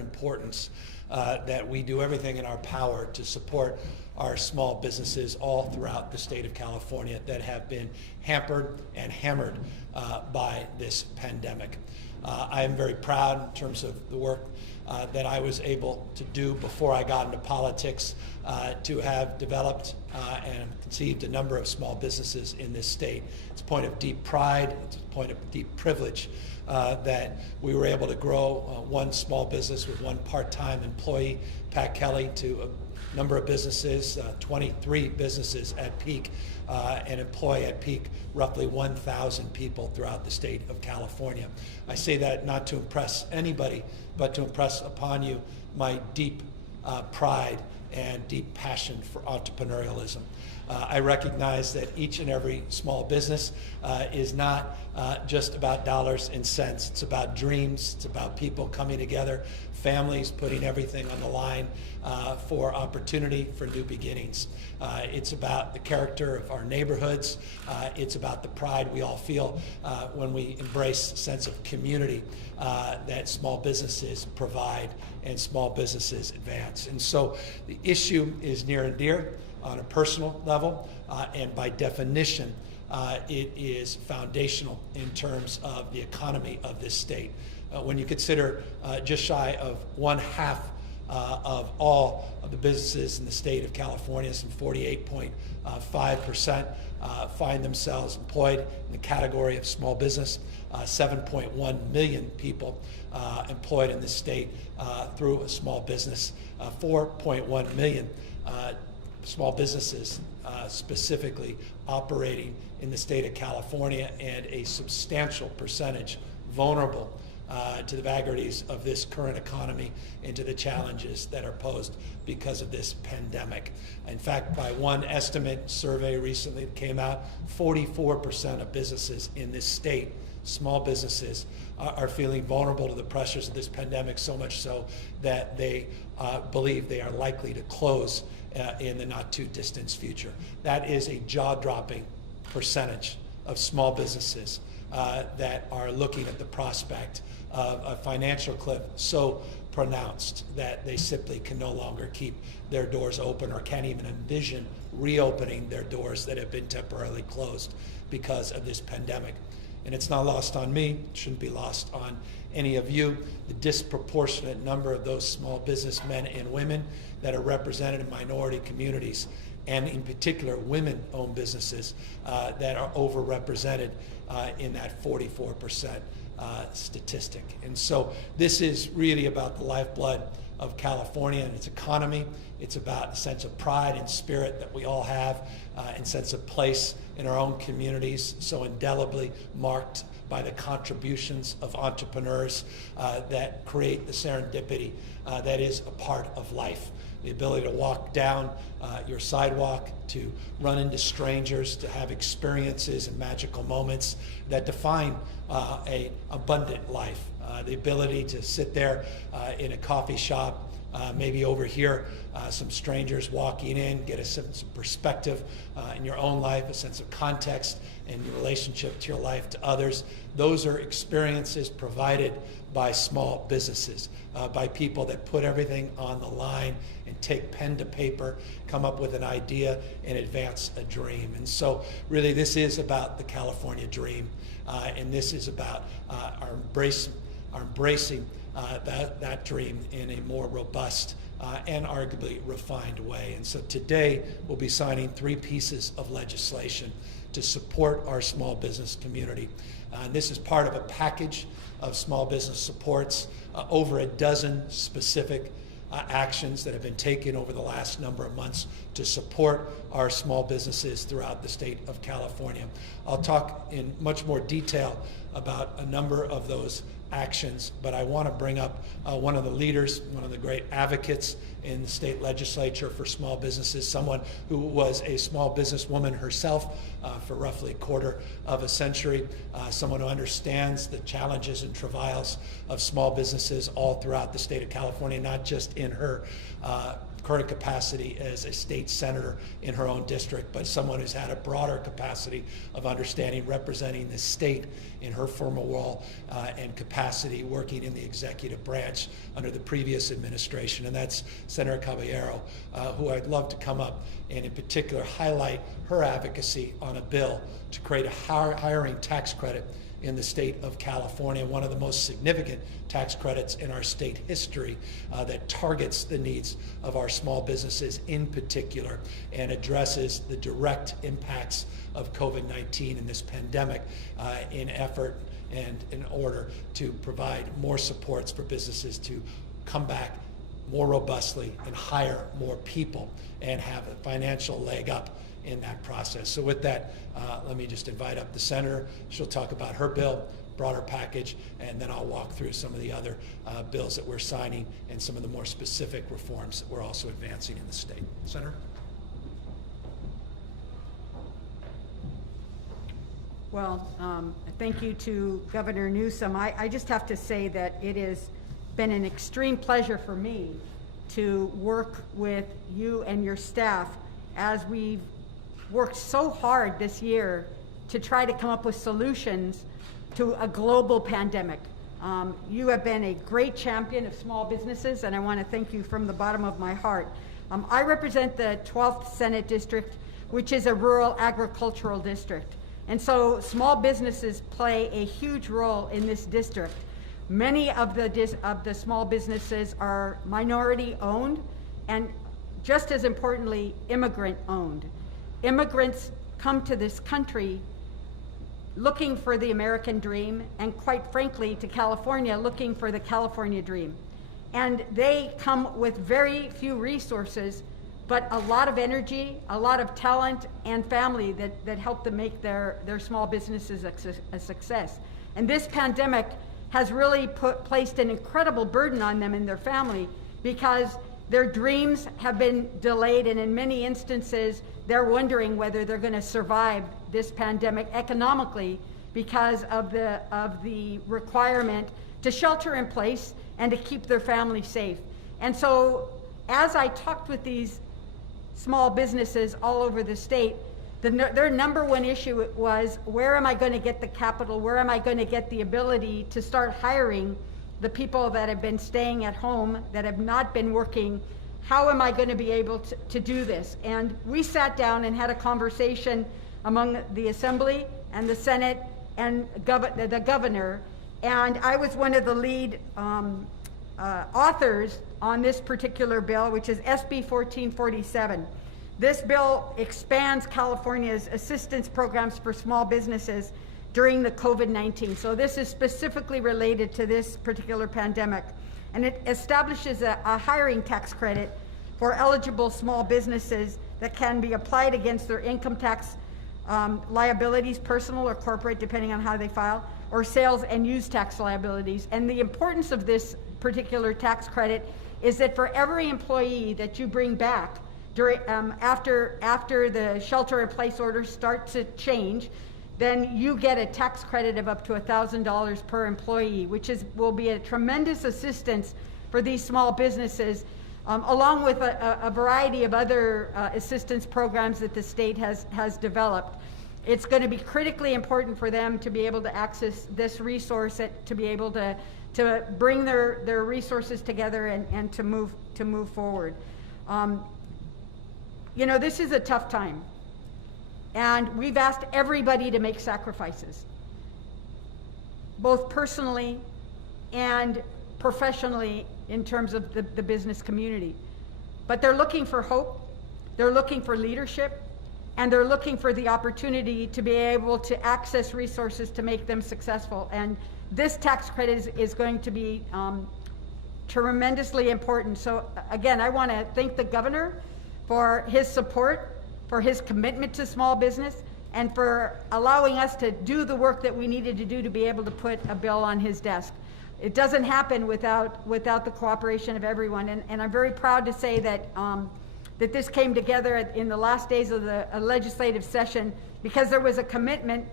importance that we do everything in our power to support our small businesses all throughout the state of California that have been hampered and hammered by this pandemic. I am very proud in terms of the work that I was able to do before I got into politics to have developed and conceived a number of small businesses in this state. It's a point of deep pride, it's a point of deep privilege that we were able to grow one small business with one part-time employee, Pat Kelly, to a number of businesses, 23 businesses at peak, and employ at peak roughly 1,000 people throughout the state of California. I say that not to impress anybody, but to impress upon you my deep pride and deep passion for entrepreneurialism. I recognize that each and every small business is not just about dollars and cents. It's about dreams. It's about people coming together, families putting everything on the line for opportunity, for new beginnings. It's about the character of our neighborhoods. It's about the pride we all feel when we embrace a sense of community that small businesses provide and small businesses advance. And so the issue is near and dear on a personal level, and by definition, it is foundational in terms of the economy of this state. When you consider just shy of 1/2 of all of the businesses in the state of California, some 48.5%, find themselves employed in the category of small business. 7.1 million people employed in this state through a small business. 4.1 million small businesses specifically operating in the state of California, and a substantial percentage vulnerable to the vagaries of this current economy and to the challenges that are posed because of this pandemic. In fact, by one estimate survey recently that came out, 44% of businesses in this state, small businesses, are feeling vulnerable to the pressures of this pandemic, so much so that they believe they are likely to close in the not too distant future. That is a jaw-dropping percentage of small businesses that are looking at the prospect of a financial cliff so pronounced that they simply can no longer keep their doors open, or can't even envision reopening their doors that have been temporarily closed because of this pandemic. And it's not lost on me, it shouldn't be lost on any of you, the disproportionate number of those small business men and women that are represented in minority communities, and in particular women-owned businesses that are overrepresented in that 44% statistic. And so this is really about the lifeblood of California and its economy. It's about a sense of pride and spirit that we all have, and sense of place in our own communities, so indelibly marked by the contributions of entrepreneurs that create the serendipity that is a part of life. The ability to walk down your sidewalk, to run into strangers, to have experiences and magical moments that define an abundant life. The ability to sit there in a coffee shop, maybe overhear some strangers walking in, get a sense of perspective in your own life, a sense of context and your relationship to your life to others. Those are experiences provided by small businesses, by people that put everything on the line and take pen to paper, come up with an idea and advance a dream. And so really this is about the California dream, and this is about our embracing that dream in a more robust and arguably refined way. And so today we'll be signing 3 pieces of legislation to support our small business community. This is part of a package of small business supports, over a dozen specific actions that have been taken over the last number of months to support our small businesses throughout the state of California. I'll talk in much more detail about a number of those actions, but I want to bring up one of the leaders, one of the great advocates in the state legislature for small businesses, someone who was a small businesswoman herself for roughly a quarter of a century, someone who understands the challenges and travails of small businesses all throughout the state of California, not just in her current capacity as a state senator in her own district, but someone who's had a broader capacity of understanding, representing the state in her former role and capacity capacity working in the executive branch under the previous administration, and that's Senator Caballero, who I'd love to come up and in particular highlight her advocacy on a bill to create a hiring tax credit in the state of California, one of the most significant tax credits in our state history that targets the needs of our small businesses in particular and addresses the direct impacts of COVID-19 in this pandemic in effort and in order to provide more supports for businesses to come back more robustly and hire more people and have a financial leg up in that process. So with that, let me just invite up the senator. She'll talk about her bill, broader package, and then I'll walk through some of the other bills that we're signing and some of the more specific reforms that we're also advancing in the state. Senator? Well, thank you to Governor Newsom. I just have to say that it has been an extreme pleasure for me to work with you and your staff as we've worked so hard this year to try to come up with solutions to a global pandemic. You have been a great champion of small businesses, and I want to thank you from the bottom of my heart. I represent the 12th Senate District, which is a rural agricultural district. And so small businesses play a huge role in this district. Many of the small businesses are minority owned and, just as importantly, immigrant owned. Immigrants come to this country looking for the American dream and, quite frankly, to California looking for the California dream. And they come with very few resources, but a lot of energy, a lot of talent and family that help them make their small businesses a success. And this pandemic has really placed an incredible burden on them and their family because their dreams have been delayed, and in many instances, they're wondering whether they're going to survive this pandemic economically because of the requirement to shelter in place and to keep their family safe. And so, as I talked with these small businesses all over the state, their number one issue was, where am I going to get the capital? Where am I going to get the ability to start hiring the people that have been staying at home, that have not been working? How am I going to be able to do this? And we sat down and had a conversation among the Assembly and the Senate and the governor, and I was one of the lead authors on this particular bill, which is SB 1447. This bill expands California's assistance programs for small businesses during the COVID-19. So this is specifically related to this particular pandemic. And it establishes a hiring tax credit for eligible small businesses that can be applied against their income tax liabilities, personal or corporate, depending on how they file, or sales and use tax liabilities. And the importance of this particular tax credit is that for every employee that you bring back during, after the shelter-in-place orders start to change, then you get a tax credit of up to $1,000 per employee, which will be a tremendous assistance for these small businesses, along with a variety of other assistance programs that the state has developed. It's going to be critically important for them to be able to access this resource, to be able to bring their resources together and to move forward. You know, this is a tough time, and we've asked everybody to make sacrifices, both personally and professionally in terms of the business community. But they're looking for hope, they're looking for leadership, and they're looking for the opportunity to be able to access resources to make them successful. And this tax credit is going to be tremendously important. So again, I want to thank the governor for his support, for his commitment to small business, and for allowing us to do the work that we needed to do to be able to put a bill on his desk. It doesn't happen without the cooperation of everyone, and I'm very proud to say that that this came together in the last days of the legislative session, because there was a commitment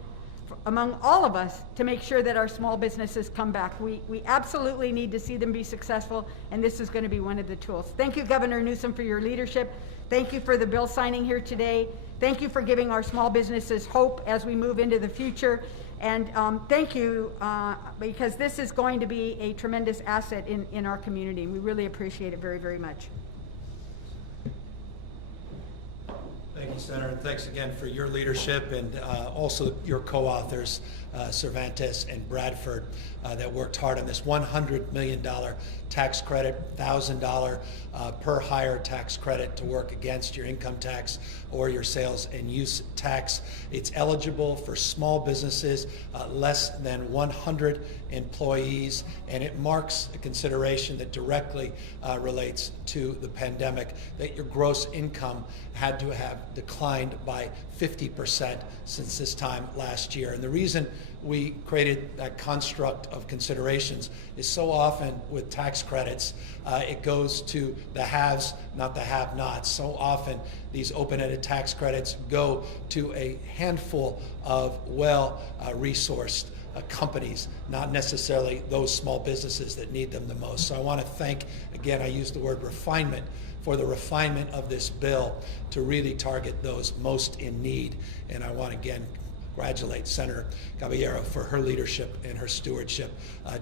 among all of us to make sure that our small businesses come back. We absolutely need to see them be successful, and this is going to be one of the tools. Thank you, Governor Newsom, for your leadership. Thank you for the bill signing here today. Thank you for giving our small businesses hope as we move into the future. And thank you, because this is going to be a tremendous asset in our community. We really appreciate it very, very much. Thank you, Senator, and thanks again for your leadership and also your co-authors, Cervantes and Bradford, that worked hard on this $100 million tax credit, $1,000 per hire tax credit to work against your income tax or your sales and use tax. It's eligible for small businesses, less than 100 employees, and it marks a consideration that directly relates to the pandemic, that your gross income had to have declined by 50% since this time last year. And the reason we created that construct of considerations is so often with tax credits, it goes to the haves, not the have-nots. So often these open-ended tax credits go to a handful of well-resourced companies, not necessarily those small businesses that need them the most. So I want to thank, again, I use the word refinement, for the refinement of this bill to really target those most in need. And I want to again congratulate Senator Caballero for her leadership and her stewardship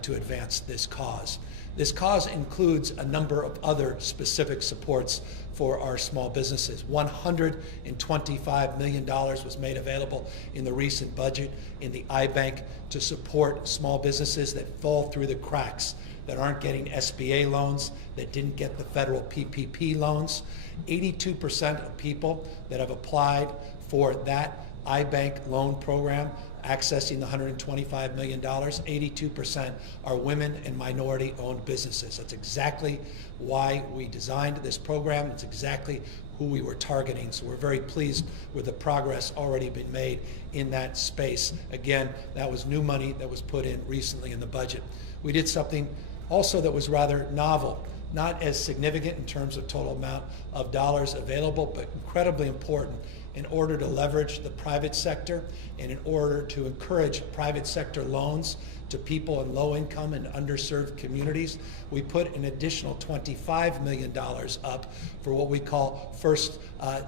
to advance this cause. This cause includes a number of other specific supports for our small businesses. $125 million was made available in the recent budget in the iBank to support small businesses that fall through the cracks, that aren't getting SBA loans, that didn't get the federal PPP loans. 82% of people that have applied for that iBank loan program accessing the $125 million, 82% are women and minority-owned businesses. That's exactly why we designed this program. It's exactly who we were targeting. So we're very pleased with the progress already been made in that space. Again, that was new money that was put in recently in the budget. We did something also that was rather novel, not as significant in terms of total amount of dollars available, but incredibly important in order to leverage the private sector and in order to encourage private sector loans to people in low income and underserved communities. We put an additional $25 million up for what we call first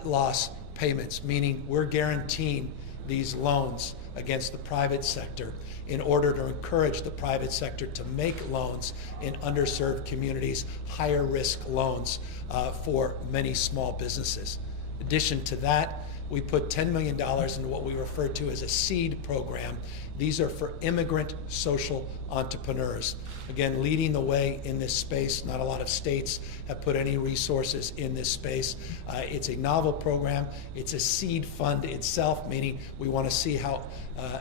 loss payments, meaning we're guaranteeing these loans against the private sector in order to encourage the private sector to make loans in underserved communities, higher risk loans for many small businesses. In addition to that, we put $10 million into what we refer to as a seed program. These are for immigrant social entrepreneurs. Again, leading the way in this space. Not a lot of states have put any resources in this space. It's a novel program. It's a seed fund itself, meaning we want to see how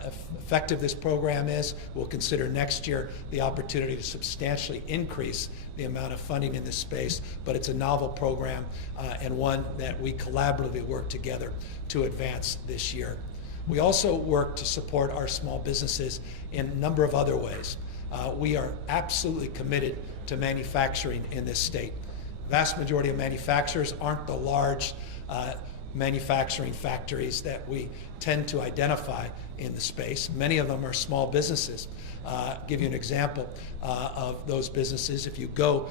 effective this program is. We'll consider next year the opportunity to substantially increase the amount of funding in this space, but it's a novel program and one that we collaboratively work together to advance this year. We also work to support our small businesses in a number of other ways. We are absolutely committed to manufacturing in this state. The vast majority of manufacturers aren't the large manufacturing factories that we tend to identify in the space. Many of them are small businesses. Give you an example of those businesses. If you go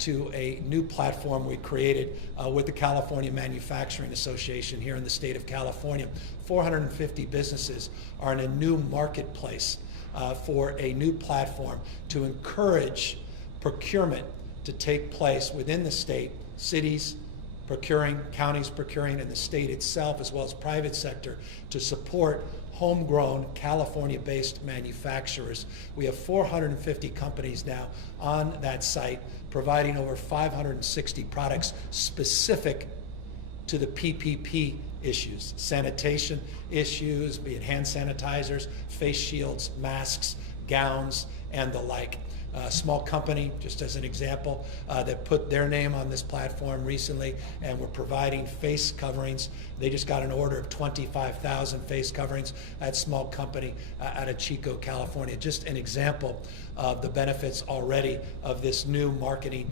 to a new platform we created with the California Manufacturing Association here in the state of California, 450 businesses are in a new marketplace for a new platform to encourage procurement to take place within the state, cities procuring, counties procuring, and the state itself, as well as private sector, to support homegrown California-based manufacturers. We have 450 companies now on that site providing over 560 products specific to the PPP issues, sanitation issues, be it hand sanitizers, face shields, masks, gowns, and the like. A small company, just as an example, that put their name on this platform recently, and we're providing face coverings. They just got an order of 25,000 face coverings. That small company out of Chico, California. Just an example of the benefits already of this new marketing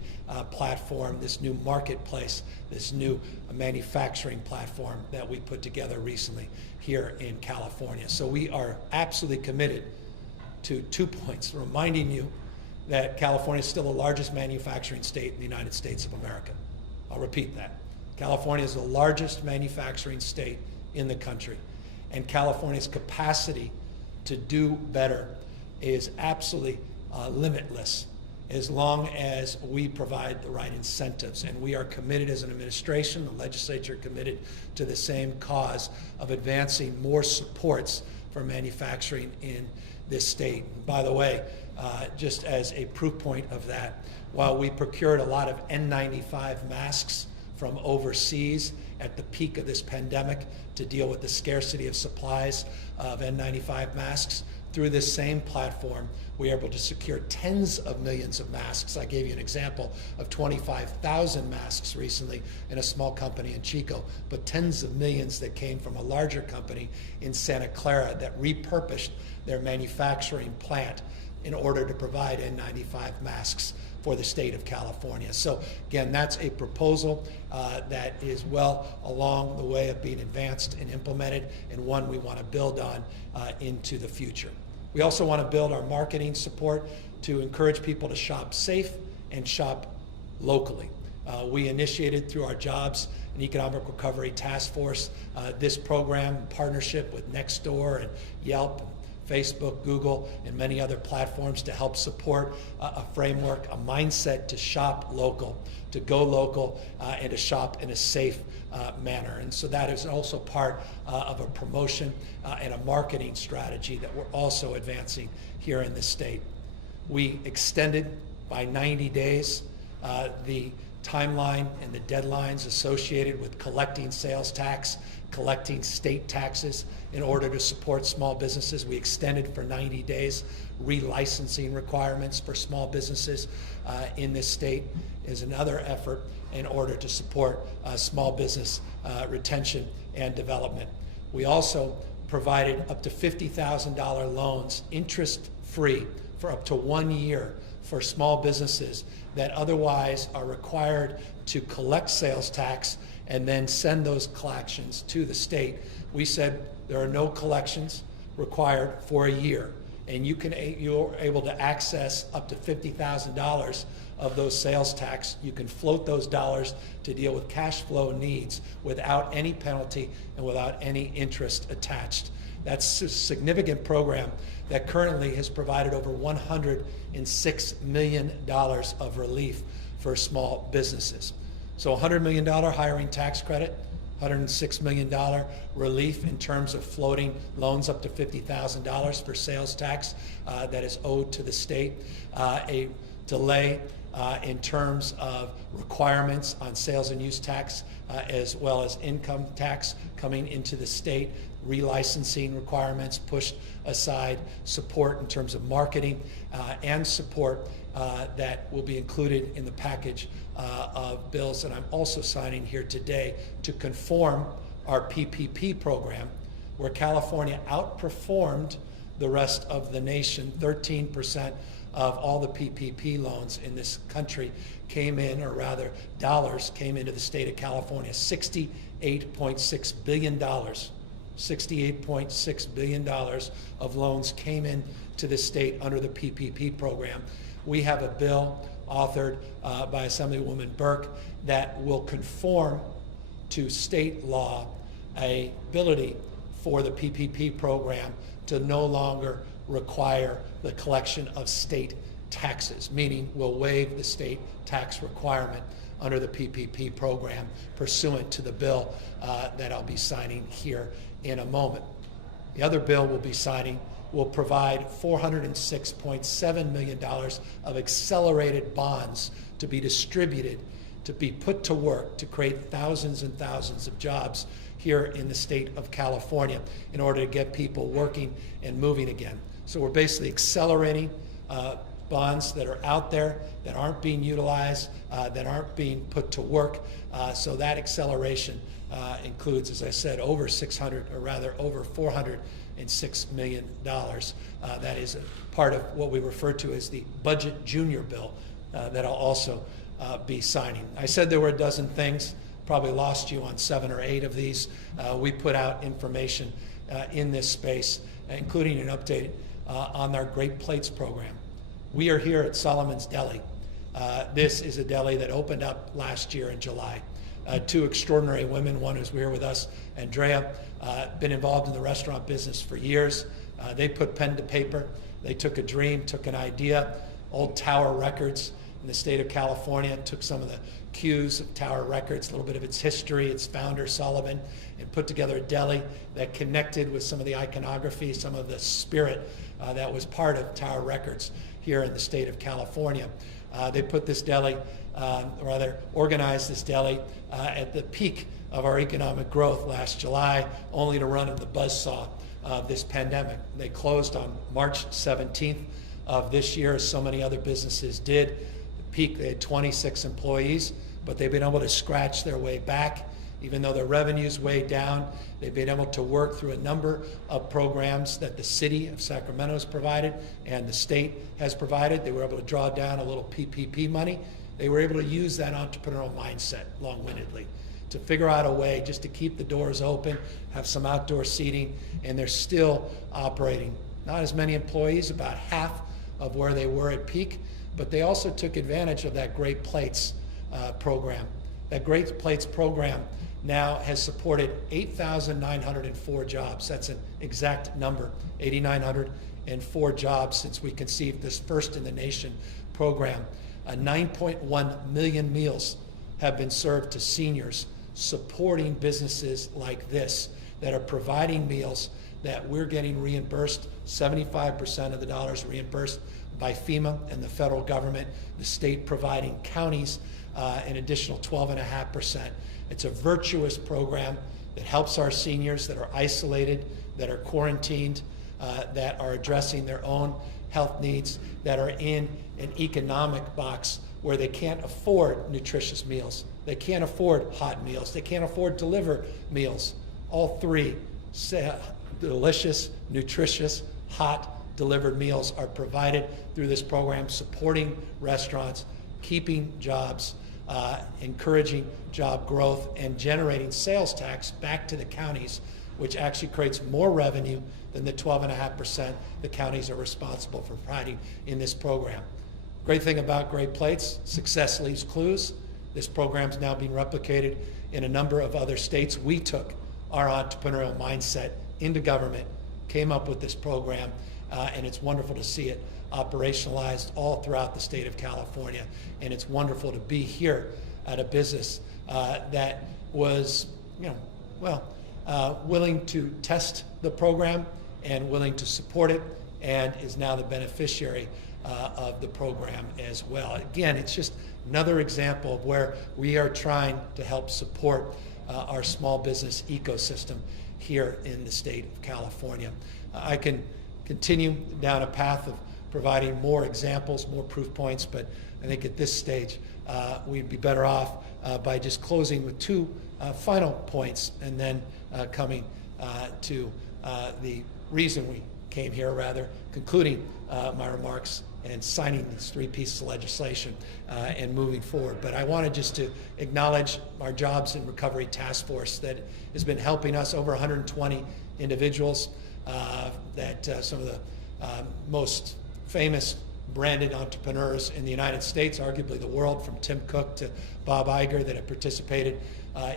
platform, this new marketplace, this new manufacturing platform that we put together recently here in California. So we are absolutely committed to 2 points, reminding you that California is still the largest manufacturing state in the United States of America. I'll repeat that. California is the largest manufacturing state in the country, and California's capacity to do better is absolutely limitless as long as we provide the right incentives. And we are committed as an administration, the legislature committed to the same cause of advancing more supports for manufacturing in this state. And by the way, just as a proof point of that, while we procured a lot of N95 masks from overseas at the peak of this pandemic to deal with the scarcity of supplies of N95 masks, through this same platform, we are able to secure tens of millions of masks. I gave you an example of 25,000 masks recently in a small company in Chico, but tens of millions that came from a larger company in Santa Clara that repurposed their manufacturing plant in order to provide N95 masks for the state of California. So again, that's a proposal that is well along the way of being advanced and implemented, and one we want to build on into the future. We also want to build our marketing support to encourage people to shop safe and shop locally. We initiated through our Jobs and Economic Recovery Task Force this program in partnership with Nextdoor and Yelp, Facebook, Google, and many other platforms to help support a framework, a mindset to shop local, to go local, and to shop in a safe manner. And so that is also part of a promotion and a marketing strategy that we're also advancing here in this state. We extended by 90 days the timeline and the deadlines associated with collecting sales tax, collecting state taxes in order to support small businesses. We extended for 90 days relicensing requirements for small businesses in this state is another effort in order to support small business retention and development. We also provided up to $50,000 loans interest-free for up to 1 year for small businesses that otherwise are required to collect sales tax and then send those collections to the state. We said there are no collections required for a year, and you're able to access up to $50,000 of those sales tax. You can float those dollars to deal with cash flow needs without any penalty and without any interest attached. That's a significant program that currently has provided over $106 million of relief for small businesses. So $100 million hiring tax credit, $106 million relief in terms of floating loans up to $50,000 for sales tax that is owed to the state, a delay in terms of requirements on sales and use tax as well as income tax coming into the state, relicensing requirements pushed aside, support in terms of marketing and support that will be included in the package of bills that I'm also signing here today to conform our PPP program, where California outperformed the rest of the nation. 13% of all the PPP loans in this country came in, or rather dollars came into the state of California, $68.6 billion. $68.6 billion of loans came in to the state under the PPP program. We have a bill authored by Assemblywoman Burke that will conform to state law a ability for the PPP program to no longer require the collection of state taxes, meaning we'll waive the state tax requirement under the PPP program pursuant to the bill that I'll be signing here in a moment. The other bill we'll be signing will provide $406.7 million of accelerated bonds to be distributed, to be put to work, to create thousands and thousands of jobs here in the state of California in order to get people working and moving again. So we're basically accelerating bonds that are out there that aren't being utilized, that aren't being put to work. So that acceleration includes, as I said, over $406 million. That is a part of what we refer to as the budget junior bill that I'll also be signing. I said there were a dozen things, probably lost you on 7 or 8 of these. We put out information in this space, including an update on our Great Plates program. We are here at Solomon's Deli. This is a deli that opened up last year in July. 2 extraordinary women, one who's here with us, Andrea, been involved in the restaurant business for years, They put pen to paper. They took a dream, took an idea, old Tower Records in the state of California, took some of the cues of Tower Records, a little bit of its history, its founder, Sullivan, and put together a deli that connected with some of the iconography, some of the spirit that was part of Tower Records here in the state of California. They put this deli, organized this deli at the peak of our economic growth last July, only to run in the buzzsaw of this pandemic. They closed on March 17th of this year, as so many other businesses did. The peak, they had 26 employees, but they've been able to scratch their way back. Even though their revenue's way down, they've been able to work through a number of programs that the city of Sacramento has provided and the state has provided. They were able to draw down a little PPP money. They were able to use that entrepreneurial mindset, long-windedly, to figure out a way just to keep the doors open, have some outdoor seating, and they're still operating. Not as many employees, about half of where they were at peak, but they also took advantage of that Great Plates program. That Great Plates program now has supported 8,904 jobs. That's an exact number, 8,904 jobs since we conceived this first in the nation program. 9.1 million meals have been served to seniors, supporting businesses like this that are providing meals that we're getting reimbursed, 75% of the dollars reimbursed by FEMA and the federal government, the state providing counties an additional 12.5%. It's a virtuous program that helps our seniors that are isolated, that are quarantined, that are addressing their own health needs, that are in an economic box where they can't afford nutritious meals. They can't afford hot meals. They can't afford delivered meals. All three delicious, nutritious, hot delivered meals are provided through this program, supporting restaurants, keeping jobs, encouraging job growth, and generating sales tax back to the counties, which actually creates more revenue than the 12.5% the counties are responsible for providing in this program. Great thing about Great Plates, success leaves clues. This program is now being replicated in a number of other states. We took our entrepreneurial mindset into government, came up with this program, and it's wonderful to see it operationalized all throughout the state of California. And it's wonderful to be here at a business that was, willing to test the program and willing to support it, and is now the beneficiary of the program as well. Again, it's just another example of where we are trying to help support our small business ecosystem here in the state of California. I can continue down a path of providing more examples, more proof points, but I think at this stage we'd be better off by just closing with two final points, and then coming to the reason we came here, rather concluding my remarks and signing these three pieces of legislation and moving forward. But I wanted just to acknowledge our Jobs and Recovery Task Force that has been helping us, over 120 individuals, that some of the most famous branded entrepreneurs in the United States, arguably the world, from Tim Cook to Bob Iger, that have participated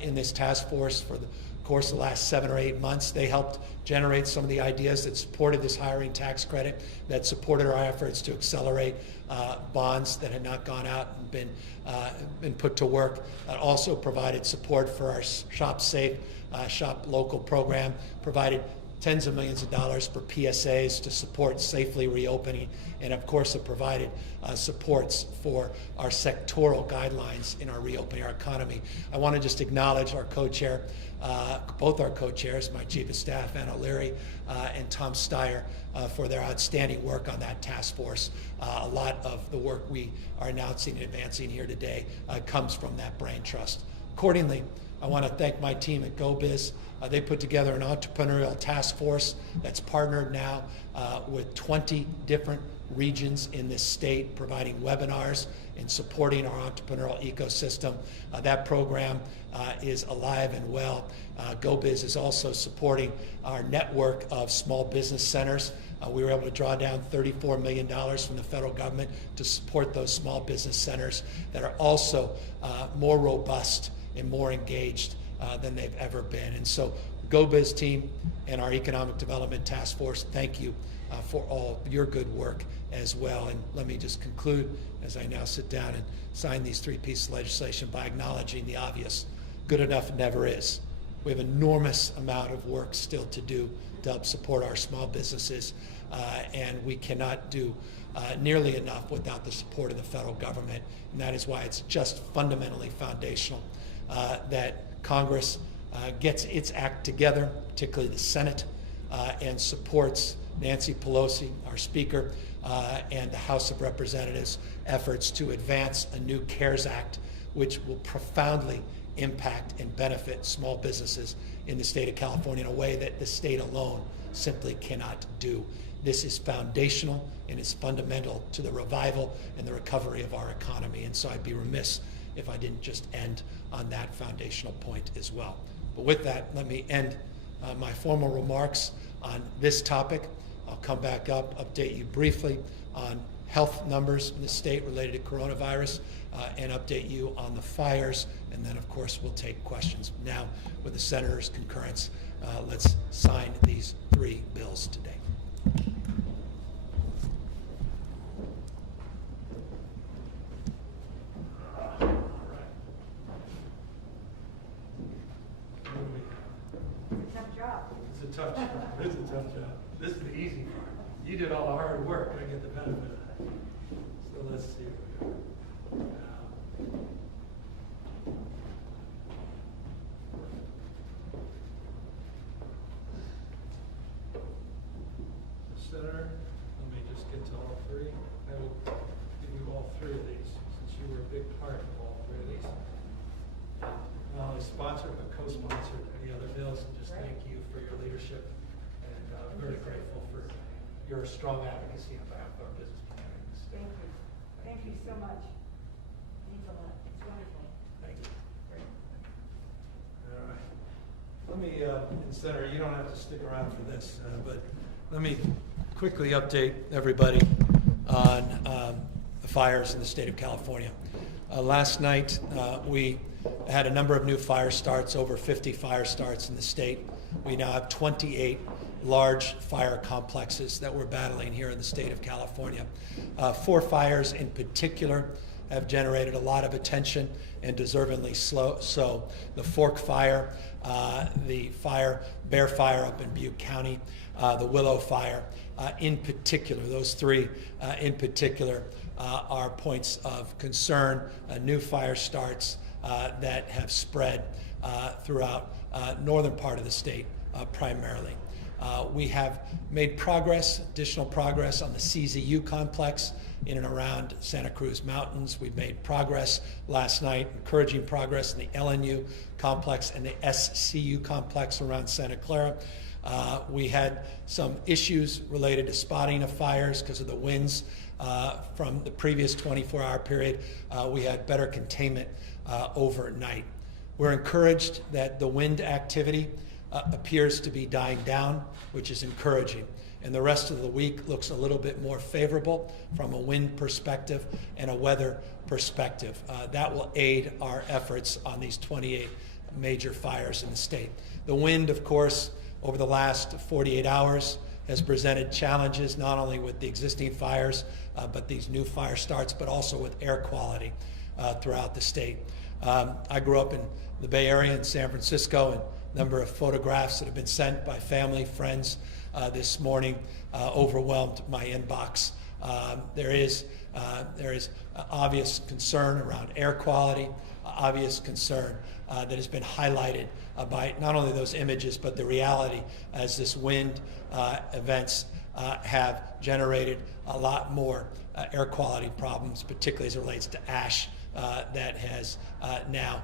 in this task force for the course of the last 7 or 8 months. They helped generate some of the ideas that supported this hiring tax credit, that supported our efforts to accelerate bonds that had not gone out and been put to work. Also provided support for our Shop Safe, Shop Local program, provided tens of millions of dollars for PSAs to support safely reopening, and of course have provided supports for our sectoral guidelines in our reopening our economy. I want to just acknowledge our co-chair, both our co-chairs, my Chief of Staff, Anna Leary, and Tom Steyer, for their outstanding work on that task force. A lot of the work we are announcing and advancing here today comes from that brain trust. Accordingly, I want to thank my team at GoBiz. They put together an entrepreneurial task force that's partnered now with 20 different regions in this state, providing webinars and supporting our entrepreneurial ecosystem. That program is alive and well. GoBiz is also supporting our network of small business centers. We were able to draw down $34 million from the federal government to support those small business centers that are also more robust and more engaged than they've ever been. And so GoBiz team and our Economic Development Task Force, thank you for all your good work as well. And let me just conclude as I now sit down and sign these 3 pieces of legislation by acknowledging the obvious. Good enough never is. We have an enormous amount of work still to do to help support our small businesses, and we cannot do nearly enough without the support of the federal government. And that is why it's just fundamentally foundational that Congress gets its act together, particularly the Senate, and supports Nancy Pelosi, our Speaker, and the House of Representatives' efforts to advance a new CARES Act, which will profoundly impact and benefit small businesses in the state of California in a way that the state alone simply cannot do. This is foundational and is fundamental to the revival and the recovery of our economy. And so I'd be remiss if I didn't just end on that foundational point as well. But with that, let me end my formal remarks on this topic. I'll come back up, update you briefly on health numbers in the state related to coronavirus, and update you on the fires, and then of course we'll take questions. Now, with the Senator's concurrence, let's sign these 3 bills today. It's a tough job. It's a tough job. This is the easy part. You did all the hard work. I get the benefit of that. So let's see what we got. Senator, let me just get to all 3. I will give you all 3 of these since you were a big part of all 3 of these. Not only sponsored but co-sponsored any other bills, and just thank you for your leadership, and I'm very grateful for your strong advocacy on behalf of our business community. Thank you. Thank you so much. Means a lot. It's wonderful. Thank you. Great. All right. Let me, and Senator, you don't have to stick around for this, but let me quickly update everybody on the fires in the state of California. Last night, we had a number of new fire starts, over 50 fire starts in the state. We now have 28 large fire complexes that we're battling here in the state of California. 4 fires in particular have generated a lot of attention, and deservedly so. The Fork Fire, the Bear Fire up in Butte County, the Willow Fire in particular. Those 3 in particular are points of concern, new fire starts that have spread throughout northern part of the state primarily. We have made progress, additional progress on the CZU complex in and around Santa Cruz Mountains. We've made progress last night, encouraging progress in the LNU complex and the SCU complex around Santa Clara. We had some issues related to spotting of fires because of the winds from the previous 24-hour period. We had better containment overnight. We're encouraged that the wind activity appears to be dying down, which is encouraging. And the rest of the week looks a little bit more favorable from a wind perspective and a weather perspective. That will aid our efforts on these 28 major fires in the state. The wind, of course, over the last 48 hours has presented challenges not only with the existing fires, but these new fire starts, but also with air quality throughout the state. I grew up in the Bay Area in San Francisco, and a number of photographs that have been sent by family, friends this morning overwhelmed my inbox. There is obvious concern around air quality, obvious concern that has been highlighted by not only those images, but the reality as this wind events have generated a lot more air quality problems, particularly as it relates to ash that has now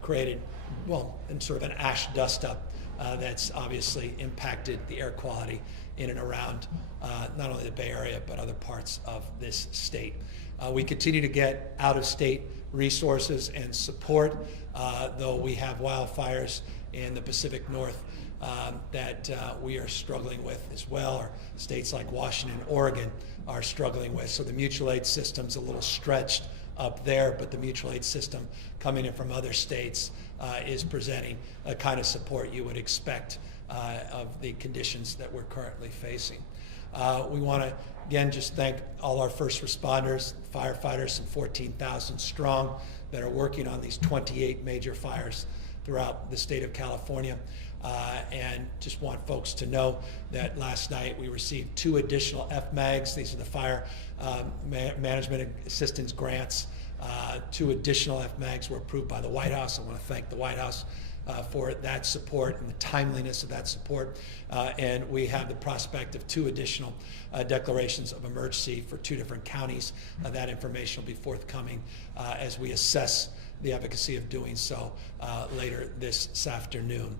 created, well, in sort of an ash dust up that's obviously impacted the air quality in and around not only the Bay Area, but other parts of this state. We continue to get out-of-state resources and support, though we have wildfires in the Pacific North that we are struggling with as well, or states like Washington and Oregon are struggling with. So the mutual aid system's a little stretched up there, but the mutual aid system coming in from other states is presenting a kind of support you would expect of the conditions that we're currently facing. We want to, again, just thank all our first responders, firefighters, some 14,000 strong that are working on these 28 major fires throughout the state of California. And just want folks to know that last night we received 2 additional FMAGs. These are the Fire Management Assistance Grants. 2 additional FMAGs were approved by the White House. I want to thank the White House for that support and the timeliness of that support. And we have the prospect of 2 additional declarations of emergency for 2 different counties. That information will be forthcoming as we assess the efficacy of doing so later this afternoon.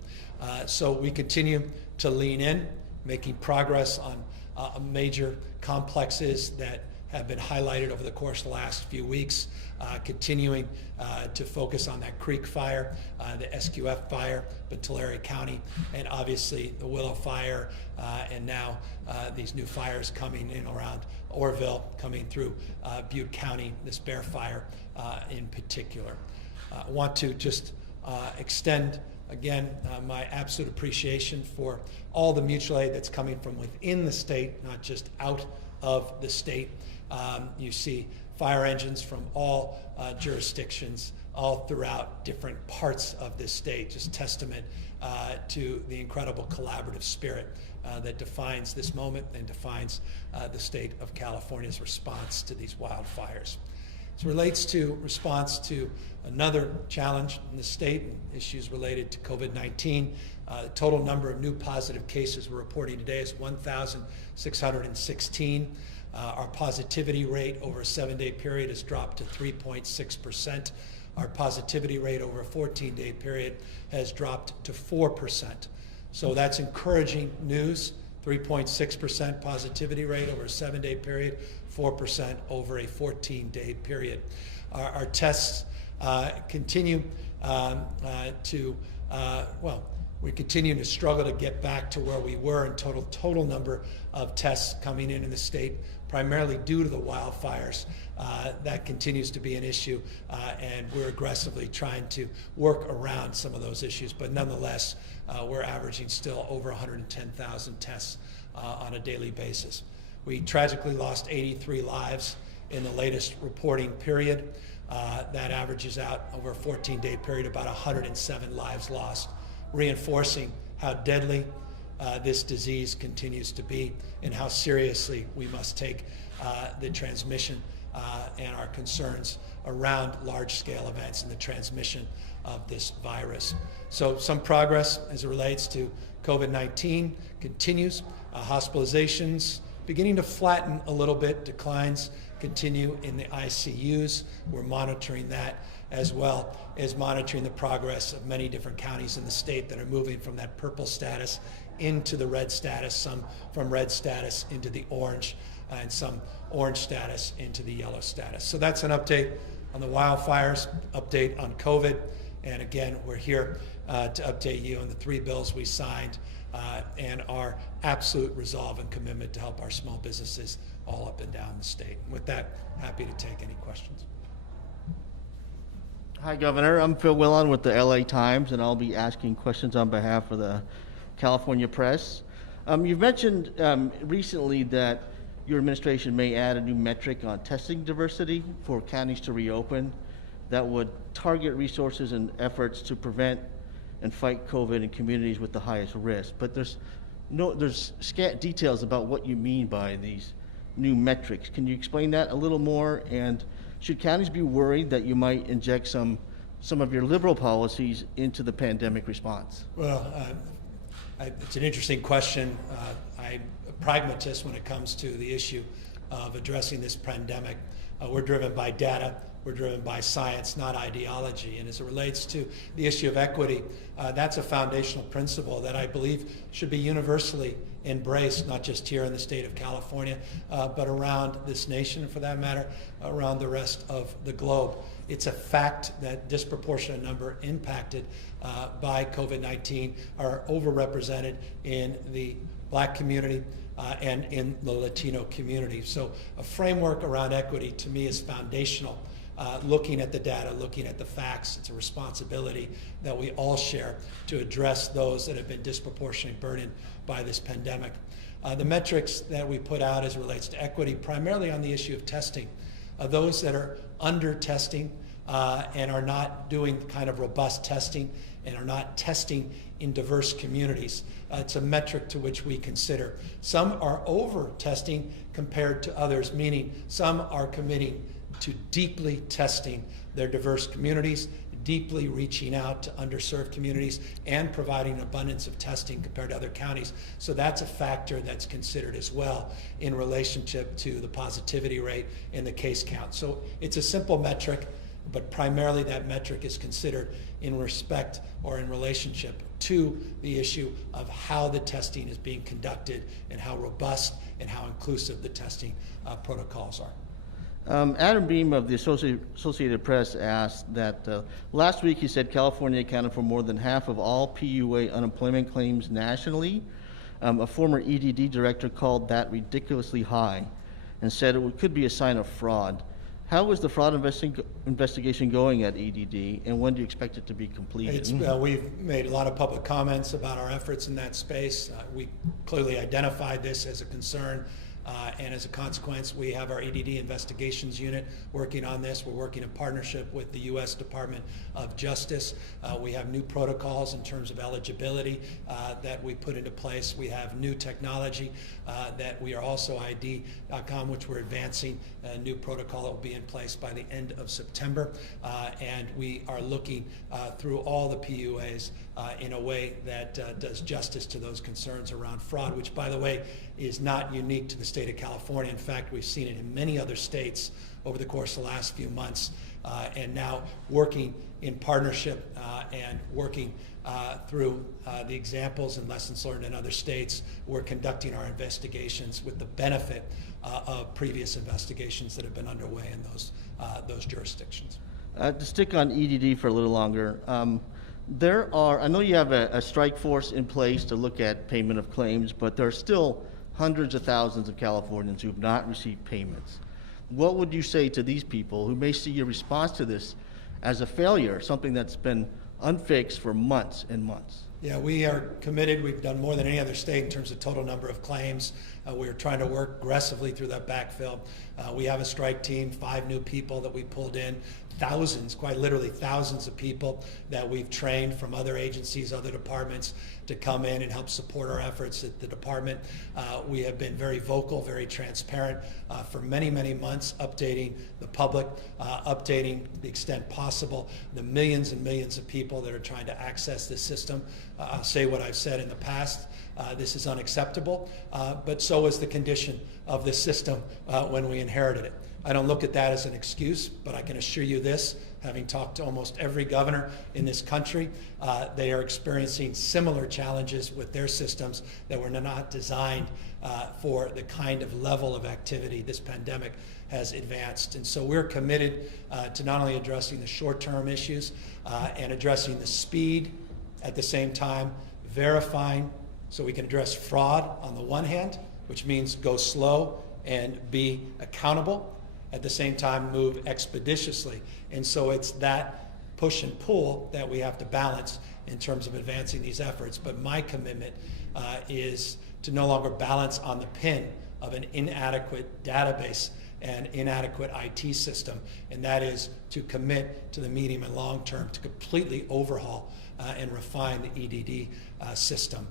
So we continue to lean in, making progress on major complexes that have been highlighted over the course of the last few weeks, continuing to focus on that Creek Fire, the SQF fire, but Tulare County, and obviously the Willow Fire, and now these new fires coming in around Orville, coming through Butte County, this Bear Fire in particular. I want to just extend again my absolute appreciation for all the mutual aid that's coming from within the state, not just out of the state. You see fire engines from all jurisdictions all throughout different parts of this state, just testament to the incredible collaborative spirit that defines this moment and defines the state of California's response to these wildfires. As it relates to response to another challenge in the state, and issues related to COVID-19, the total number of new positive cases we're reporting today is 1,616. Our positivity rate over a 7-day period has dropped to 3.6%. Our positivity rate over a 14-day period has dropped to 4%. So that's encouraging news. 3.6% positivity rate over a 7-day period, 4% over a 14-day period. Our tests continue we continue to struggle to get back to where we were in total number of tests coming in the state, primarily due to the wildfires. That continues to be an issue, and we're aggressively trying to work around some of those issues. But nonetheless, we're averaging still over 110,000 tests on a daily basis. We tragically lost 83 lives in the latest reporting period. That averages out over a 14-day period about 107 lives lost, reinforcing how deadly this disease continues to be and how seriously we must take the transmission and our concerns around large-scale events and the transmission of this virus. So some progress as it relates to COVID-19 continues. Hospitalizations beginning to flatten a little bit. Declines continue in the ICUs. We're monitoring that, as well as monitoring the progress of many different counties in the state that are moving from that purple status into the red status, some from red status into the orange, and some orange status into the yellow status. So that's an update on the wildfires, update on COVID, and again, we're here to update you on the 3 bills we signed and our absolute resolve and commitment to help our small businesses all up and down the state. And with that, happy to take any questions. Hi, Governor. I'm Phil Willon with the LA Times, and I'll be asking questions on behalf of the California press. You've mentioned recently that your administration may add a new metric on testing diversity for counties to reopen that would target resources and efforts to prevent and fight COVID in communities with the highest risk. But there's scant details about what you mean by these new metrics. Can you explain that a little more? And should counties be worried that you might inject some of your liberal policies into the pandemic response? Well, it's an interesting question. I'm a pragmatist when it comes to the issue of addressing this pandemic. We're driven by data. We're driven by science, not ideology. And as it relates to the issue of equity, that's a foundational principle that I believe should be universally embraced, not just here in the state of California, but around this nation, and for that matter, around the rest of the globe. It's a fact that disproportionate number impacted by COVID-19 are overrepresented in the Black community and in the Latino community. So a framework around equity to me is foundational looking at the data, looking at the facts. It's a responsibility that we all share to address those that have been disproportionately burdened by this pandemic. The metrics that we put out as it relates to equity, primarily on the issue of testing. Those that are under testing and are not doing kind of robust testing and are not testing in diverse communities. It's a metric to which we consider. Some are over testing compared to others, meaning some are committing to deeply testing their diverse communities, deeply reaching out to underserved communities, and providing an abundance of testing compared to other counties. So that's a factor that's considered as well in relationship to the positivity rate and the case count. So it's a simple metric, but primarily that metric is considered in respect or in relationship to the issue of how the testing is being conducted and how robust and how inclusive the testing protocols are. Adam Beam of the Associated Press asked that last week he said California accounted for more than half of all PUA unemployment claims nationally. A former EDD director called that ridiculously high and said it could be a sign of fraud. How is the fraud investigation going at EDD, and when do you expect it to be completed? We've made a lot of public comments about our efforts in that space. We clearly identified this as a concern. And as a consequence, we have our EDD investigations unit working on this. We're working in partnership with the U.S. Department of Justice. We have new protocols in terms of eligibility that we put into place. We have new technology that we are also ID.com, which we're advancing. A new protocol that will be in place by the end of September. And we are looking through all the PUAs in a way that does justice to those concerns around fraud, which, by the way, is not unique to the state of California. In fact, we've seen it in many other states over the course of the last few months, and now working in partnership and working through the examples and lessons learned in other states. We're conducting our investigations with the benefit of previous investigations that have been underway in those jurisdictions. To stick on EDD for a little longer, I know you have a strike force in place to look at payment of claims, but there are still hundreds of thousands of Californians who have not received payments. What would you say to these people who may see your response to this as a failure, something that's been unfixed for months and months? Yeah, we are committed. We've done more than any other state in terms of total number of claims. We're trying to work aggressively through that backfill. We have a strike team, 5 new people that we pulled in, thousands, quite literally thousands of people that we've trained from other agencies, other departments to come in and help support our efforts at the department. We have been very vocal, very transparent for many, many months, updating the public, updating the extent possible the millions and millions of people that are trying to access this system. I'll say what I've said in the past. This is unacceptable, but so is the condition of this system when we inherited it. I don't look at that as an excuse, but I can assure you this, having talked to almost every governor in this country, they are experiencing similar challenges with their systems that were not designed for the kind of level of activity this pandemic has advanced. And so we're committed to not only addressing the short-term issues and addressing the speed, at the same time verifying so we can address fraud on the one hand, which means go slow and be accountable, at the same time move expeditiously. And so it's that push and pull that we have to balance in terms of advancing these efforts. But my commitment is to no longer balance on the pin of an inadequate database and inadequate IT system, and that is to commit to the medium and long term to completely overhaul and refine the EDD system,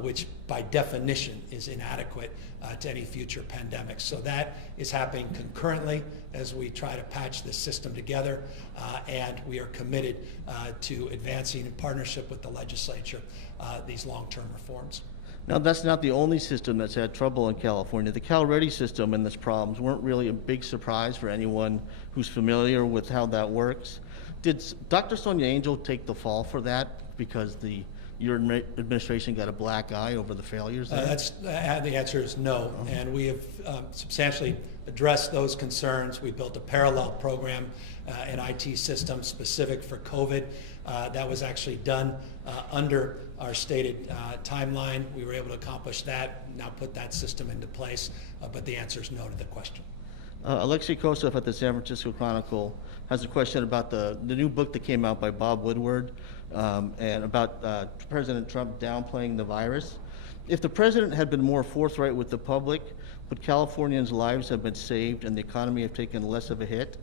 which by definition is inadequate to any future pandemic. So that is happening concurrently as we try to patch this system together, and we are committed to advancing in partnership with the legislature these long-term reforms. Now, that's not the only system that's had trouble in California. The Cal-Ready system and its problems weren't really a big surprise for anyone who's familiar with how that works. Did Dr. Sonia Angel take the fall for that because your administration got a black eye over the failures there? The answer is no, and we have substantially addressed those concerns. We built a parallel program, an IT system specific for COVID. That was actually done under our stated timeline. We were able to accomplish that, now put that system into place, but the answer is no to the question. Alexei Kosov at the San Francisco Chronicle has a question about the new book that came out by Bob Woodward and about President Trump downplaying the virus. If the president had been more forthright with the public, would Californians' lives have been saved and the economy have taken less of a hit?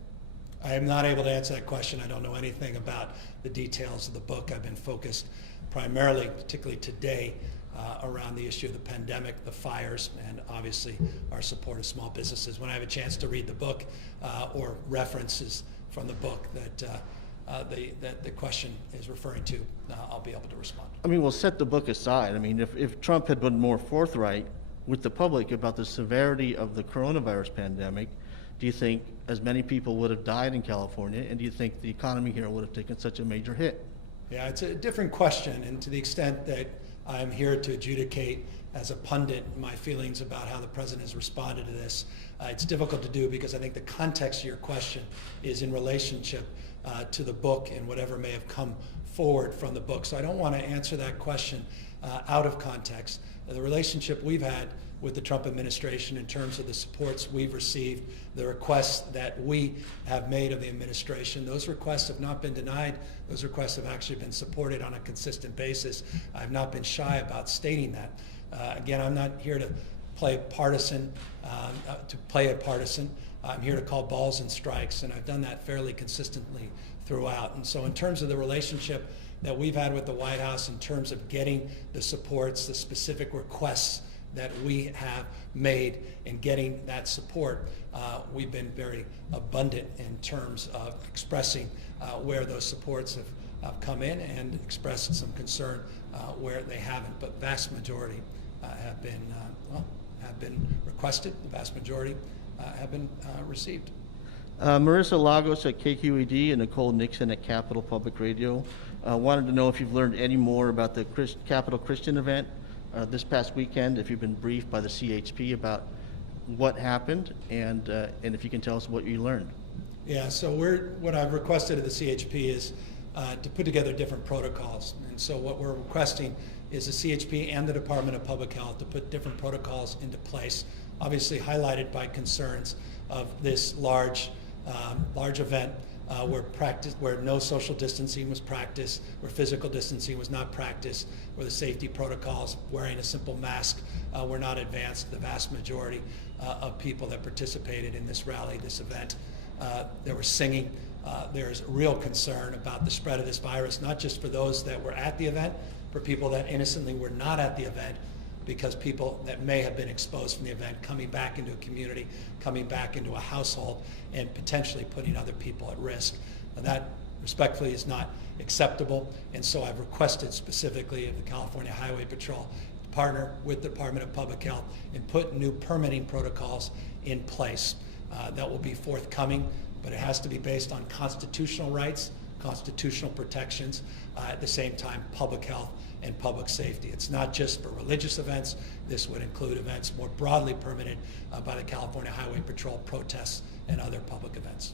I am not able to answer that question. I don't know anything about the details of the book. I've been focused primarily, particularly today, around the issue of the pandemic, the fires, and obviously our support of small businesses. When I have a chance to read the book or references from the book that the question is referring to, I'll be able to respond. I mean, we'll set the book aside. I mean, if Trump had been more forthright with the public about the severity of the coronavirus pandemic, do you think as many people would have died in California, and do you think the economy here would have taken such a major hit? Yeah, it's a different question, and to the extent that I'm here to adjudicate as a pundit my feelings about how the president has responded to this, it's difficult to do because I think the context of your question is in relationship to the book and whatever may have come forward from the book. So I don't want to answer that question out of context. The relationship we've had with the Trump administration in terms of the supports we've received, the requests that we have made of the administration, those requests have not been denied. Those requests have actually been supported on a consistent basis. I've not been shy about stating that. Again, I'm not here to play partisan, I'm here to call balls and strikes, and I've done that fairly consistently throughout. And so in terms of the relationship that we've had with the White House in terms of getting the supports, the specific requests that we have made in getting that support, we've been very abundant in terms of expressing where those supports have come in and expressed some concern where they haven't. But vast majority have been requested. The vast majority have been received. Marissa Lagos at KQED and Nicole Nixon at Capital Public Radio wanted to know if you've learned any more about the Capital Christian event this past weekend, if you've been briefed by the CHP about what happened, and if you can tell us what you learned. Yeah, so what I've requested of the CHP is to put together different protocols. And so what we're requesting is the CHP and the Department of Public Health to put different protocols into place, obviously highlighted by concerns of this large event where no social distancing was practiced, where physical distancing was not practiced, where the safety protocols, wearing a simple mask, were not advanced. The vast majority of people that participated in this rally, this event, there was singing. There's real concern about the spread of this virus, not just for those that were at the event, for people that innocently were not at the event, because people that may have been exposed from the event coming back into a community, coming back into a household, and potentially putting other people at risk. Now, that respectfully is not acceptable, and so I've requested specifically of the California Highway Patrol to partner with the Department of Public Health and put new permitting protocols in place. That will be forthcoming, but it has to be based on constitutional rights, constitutional protections, at the same time public health and public safety. It's not just for religious events. This would include events more broadly permitted by the California Highway Patrol, protests, and other public events.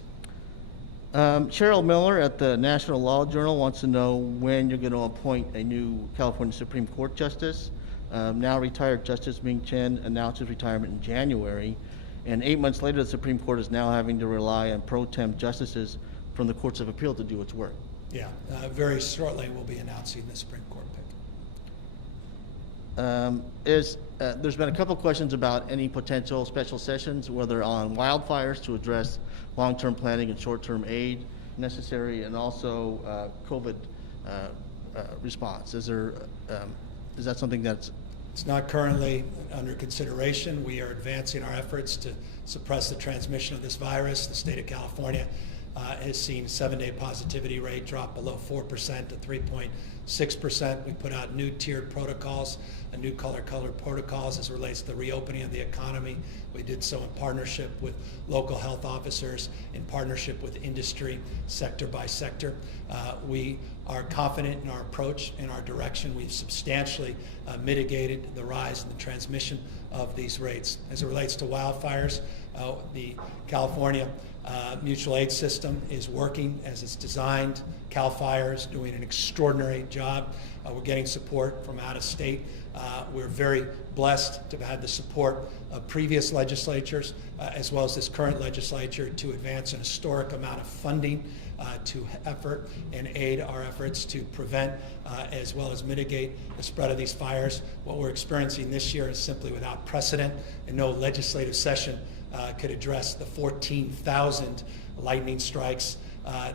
Cheryl Miller at the National Law Journal wants to know when you're going to appoint a new California Supreme Court justice. Now retired Justice Ming Chen announced his retirement in January, and 8 months later the Supreme Court is now having to rely on pro tem justices from the Courts of Appeal to do its work. Yeah, very shortly we'll be announcing the Supreme Court pick. There's been a couple questions about any potential special sessions, whether on wildfires to address long-term planning and short-term aid necessary, and also COVID response. Is that something that's... It's not currently under consideration. We are advancing our efforts to suppress the transmission of this virus. The state of California has seen 7-day positivity rate drop below 4% to 3.6%. We put out new tiered protocols, new color-colored protocols as it relates to the reopening of the economy. We did so in partnership with local health officers, in partnership with industry, sector by sector. We are confident in our approach and our direction. We've substantially mitigated the rise in the transmission of these rates. As it relates to wildfires, The California mutual aid system is working as it's designed. CAL FIRE is doing an extraordinary job. We're getting support from out of state. We're very blessed to have had the support of previous legislatures as well as this current legislature to advance an historic amount of funding to effort and aid our efforts to prevent as well as mitigate the spread of these fires. What we're experiencing this year is simply without precedent, and no legislative session could address the 14,000 lightning strikes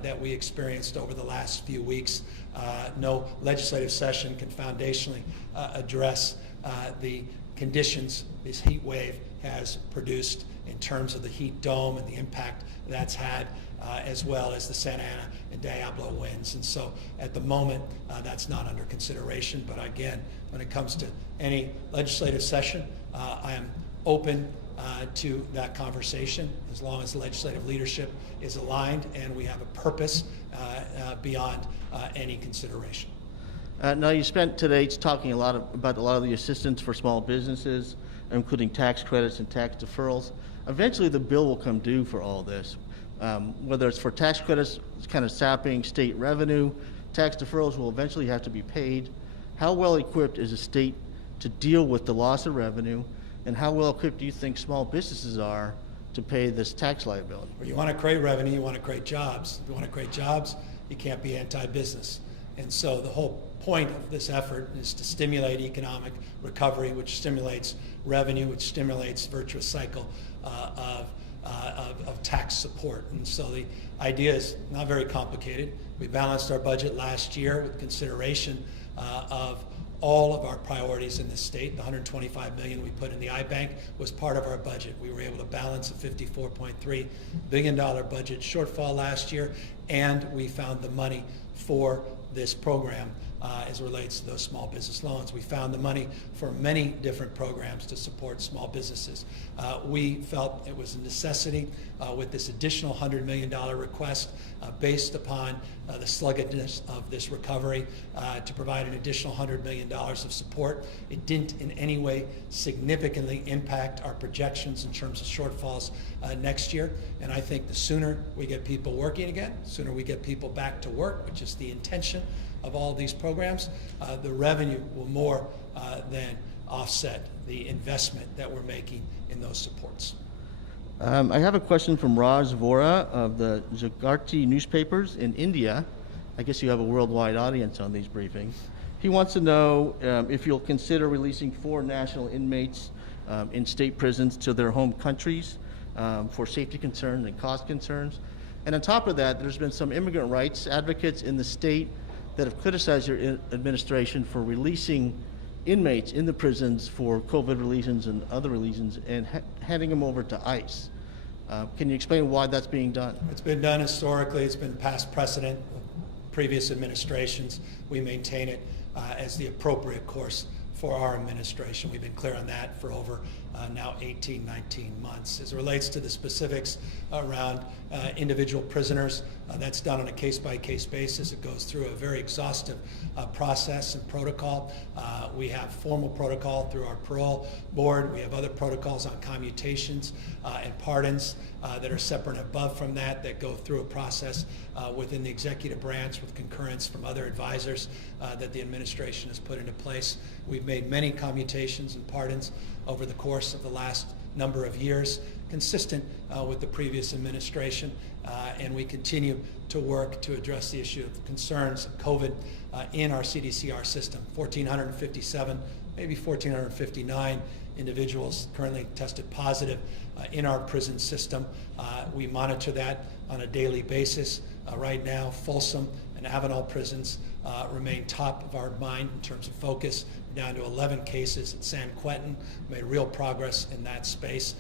that we experienced over the last few weeks. No legislative session can foundationally address the conditions this heat wave has produced in terms of the heat dome and the impact that's had, as well as the Santa Ana and Diablo winds. And so at the moment, that's not under consideration. But again, when it comes to any legislative session, I am open to that conversation as long as the legislative leadership is aligned and we have a purpose beyond any consideration. Now, you spent today talking about a lot of the assistance for small businesses, including tax credits and tax deferrals. Eventually, the bill will come due for all this. Whether it's for tax credits, it's kind of sapping state revenue. Tax deferrals will eventually have to be paid. How well equipped is the state to deal with the loss of revenue, and how well equipped do you think small businesses are to pay this tax liability? Well, you want to create revenue, you want to create jobs. If you want to create jobs, you can't be anti-business. And so the whole point of this effort is to stimulate economic recovery, which stimulates revenue, which stimulates virtuous cycle of tax support. And so the idea is not very complicated. We balanced our budget last year with consideration of all of our priorities in this state. The $125 million we put in the iBank was part of our budget. We were able to balance a $54.3 billion budget shortfall last year, and we found the money for this program as it relates to those small business loans. We found the money for many different programs to support small businesses. We felt it was a necessity with this additional $100 million request based upon the sluggishness of this recovery to provide an additional $100 million of support. It didn't in any way significantly impact our projections in terms of shortfalls next year. And I think the sooner we get people working again, the sooner we get people back to work, which is the intention of all of these programs, the revenue will more than offset the investment that we're making in those supports. I have a question from Raj Vora of the Jagrati newspapers in India. I guess you have a worldwide audience on these briefings. He wants to know if you'll consider releasing 4 national inmates in state prisons to their home countries for safety concerns and cost concerns. And on top of that, there's been some immigrant rights advocates in the state that have criticized your administration for releasing inmates in the prisons for COVID reasons and other reasons and handing them over to ICE. Can you explain why that's being done? It's been done historically. It's been past precedent of previous administrations. We maintain it as the appropriate course for our administration. We've been clear on that for over now 18, 19 months. As it relates to the specifics around individual prisoners, that's done on a case-by-case basis. It goes through a very exhaustive process and protocol. We have formal protocol through our parole board. We have other protocols on commutations and pardons that are separate and above from that go through a process within the executive branch with concurrence from other advisors that the administration has put into place. We've made many commutations and pardons over the course of the last number of years, consistent with the previous administration, and we continue to work to address the issue of concerns of COVID in our CDCR system. 1,457, maybe 1,459 individuals currently tested positive in our prison system. We monitor that on a daily basis. Right now, Folsom and Avenal prisons remain top of our mind in terms of focus. We're down to 11 cases at San Quentin. Made real progress in that space.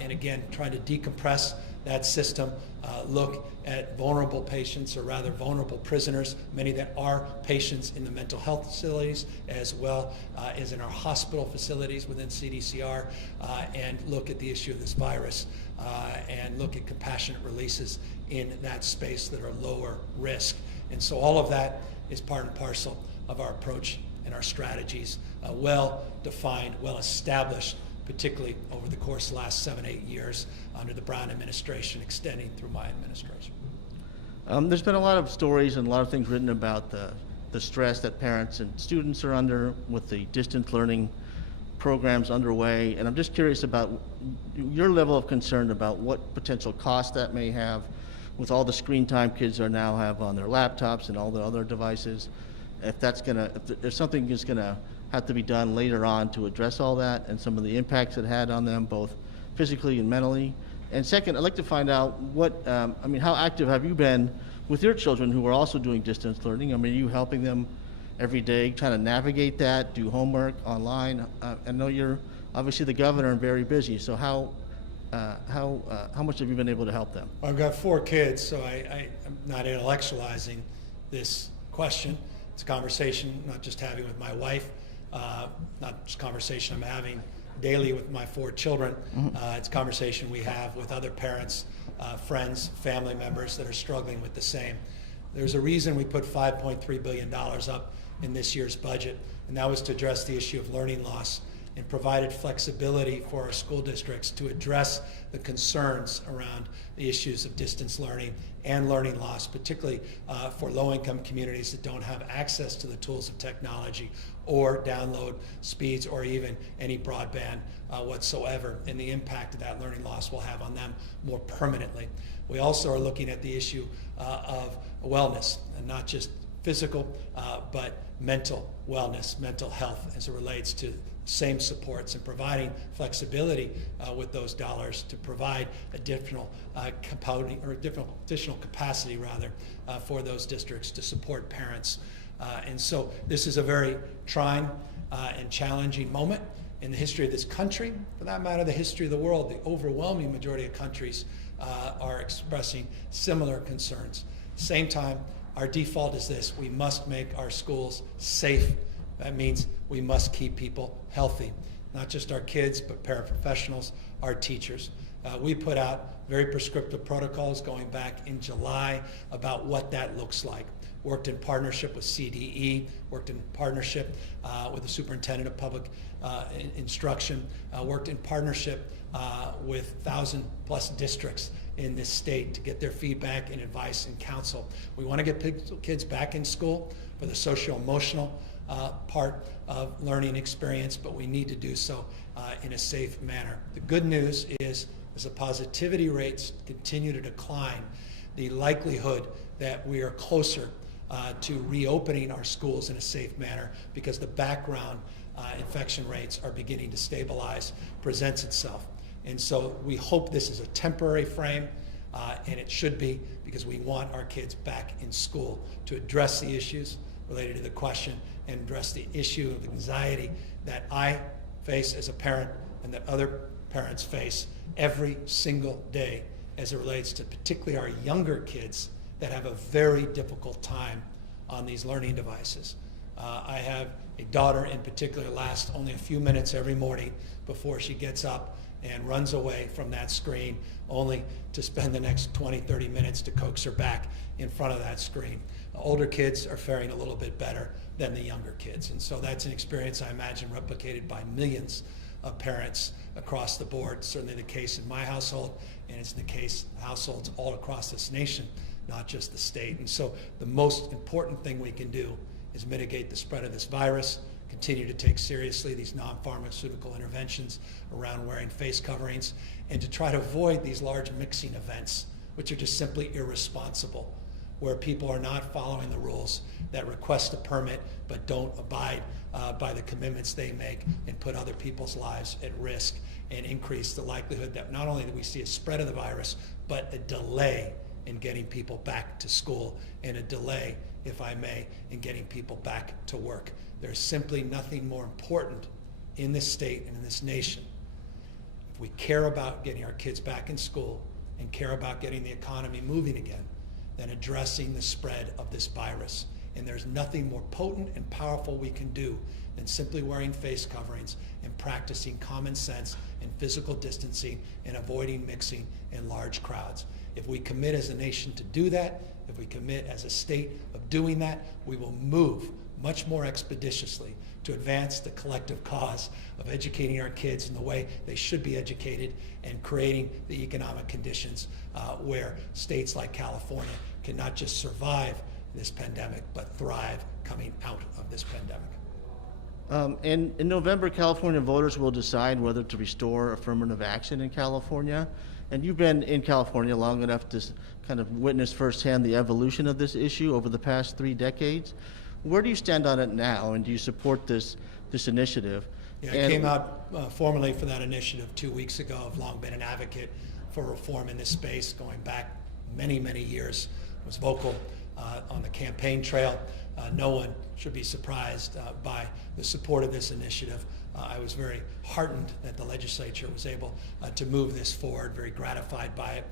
And again, trying to decompress that system, look at vulnerable patients, or rather vulnerable prisoners, many that are patients in the mental health facilities as well as in our hospital facilities within CDCR, and look at the issue of this virus and look at compassionate releases in that space that are lower risk. And so all of that is part and parcel of our approach and our strategies, well-defined, well-established particularly over the course of the last 7-8 years under the Brown administration, extending through my administration. There's been a lot of stories and a lot of things written about the stress that parents and students are under with the distance learning programs underway, and I'm just curious about your level of concern about what potential cost that may have with all the screen time kids are now have on their laptops and all the other devices. If something is gonna have to be done later on to address all that and some of the impacts it had on them both physically and mentally. And second, I'd like to find out how active have you been with your children who are also doing distance learning? I mean, are you helping them every day, trying to navigate that, do homework online? I know you're obviously the governor and very busy, so how much have you been able to help them? I've got 4 kids, so I'm not intellectualizing this question. It's a conversation not just having with my wife, not just a conversation I'm having daily with my 4 children. It's a conversation we have with other parents, friends, family members that are struggling with the same. There's a reason we put $5.3 billion up in this year's budget, and that was to address the issue of learning loss and provided flexibility for our school districts to address the concerns around the issues of distance learning and learning loss, particularly for low-income communities that don't have access to the tools of technology or download speeds or even any broadband whatsoever, and the impact that learning loss will have on them more permanently. We also are looking at the issue of wellness, and not just physical, but mental wellness, mental health as it relates to same supports, and providing flexibility with those dollars to provide additional additional capacity for those districts to support parents. And so this is a very trying and challenging moment in the history of this country, for that matter, the history of the world. The overwhelming majority of countries are expressing similar concerns. Same time, our default is this: we must make our schools safe. That means we must keep people healthy, not just our kids, but paraprofessionals, our teachers. We put out very prescriptive protocols going back in July about what that looks like. Worked in partnership with CDE, worked in partnership with the Superintendent of Public Instruction, worked in partnership with 1,000+ districts in this state to get their feedback and advice and counsel. We want to get kids back in school for the social-emotional part of learning experience, but we need to do so in a safe manner. The good news is, as the positivity rates continue to decline, the likelihood that we are closer to reopening our schools in a safe manner, because the background infection rates are beginning to stabilize, presents itself. And so we hope this is a temporary frame, and it should be, because we want our kids back in school to address the issues related to the question and address the issue of anxiety that I face as a parent and that other parents face every single day as it relates to particularly our younger kids that have a very difficult time on these learning devices. I have a daughter in particular, lasts only a few minutes every morning before she gets up and runs away from that screen, only to spend the next 20-30 minutes to coax her back in front of that screen. Older kids are faring a little bit better than the younger kids, and so that's an experience I imagine replicated by millions of parents across the board. Certainly the case in my household, and it's the case in households all across this nation, not just the state. And so the most important thing we can do is mitigate the spread of this virus, continue to take seriously these non-pharmaceutical interventions around wearing face coverings, and to try to avoid these large mixing events, which are just simply irresponsible, where people are not following the rules, that request a permit but don't abide by the commitments they make, and put other people's lives at risk, and increase the likelihood that not only do we see a spread of the virus, but a delay in getting people back to school, and a delay, if I may, in getting people back to work. There's simply nothing more important in this state and in this nation, if we care about getting our kids back in school and care about getting the economy moving again, than addressing the spread of this virus. And there's nothing more potent and powerful we can do than simply wearing face coverings and practicing common sense and physical distancing and avoiding mixing in large crowds. If we commit as a nation to do that, if we commit as a state of doing that, we will move much more expeditiously to advance the collective cause of educating our kids in the way they should be educated and creating the economic conditions where states like California can not just survive this pandemic, but thrive coming out of this pandemic. In November, California voters will decide whether to restore affirmative action in California. And you've been in California long enough to kind of witness firsthand the evolution of this issue over the past 3 decades. Where do you stand on it now, and do you support this initiative? Yeah, I came out formally for that initiative 2 weeks ago. I've long been an advocate for reform in this space, going back many, many years. I was vocal on the campaign trail. No one should be surprised by the support of this initiative. I was very heartened that the legislature was able to move this forward, very gratified by it.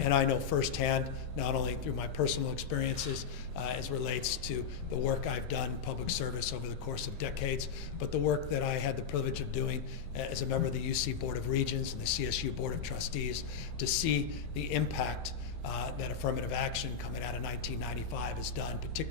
And I know firsthand, not only through my personal experiences as relates to the work I've done in public service over the course of decades, but the work that I had the privilege of doing as a member of the UC Board of Regents and the CSU Board of Trustees, to see the impact that affirmative action coming out of 1995 has done, particularly